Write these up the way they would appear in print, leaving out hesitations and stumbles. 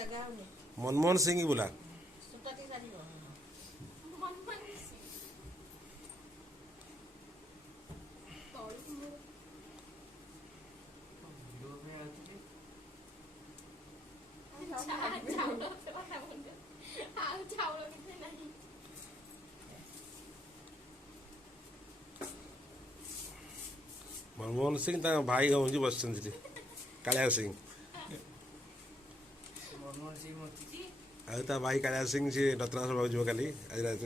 मनमोहन सिंह बोला मनमोहन सिंह भाई हूँ बस कालिया सिंह भाई कालिया सिंह सी रत्ना सभा जो काली आज रात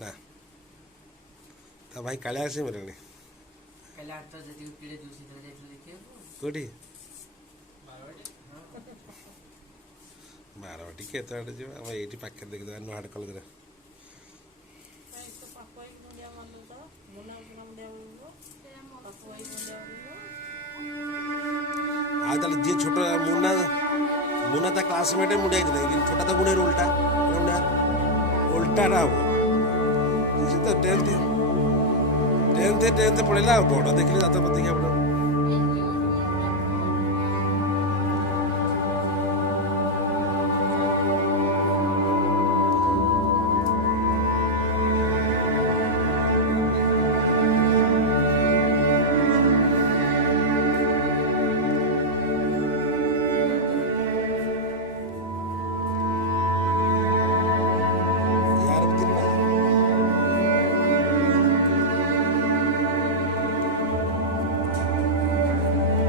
ना भाई कालिया सिंह मरणी कौटी बारवाटी के ये पाखे देखिए नुआट कलेज आज जी छोट मुन्ना मुन्ना ता क्लासमेट मुंडिया लेकिन छोटा था मुंडे उल्टा उल्टा हम तो टेंथ पढ़ेगा बड़ देखिए देखिए बड़ा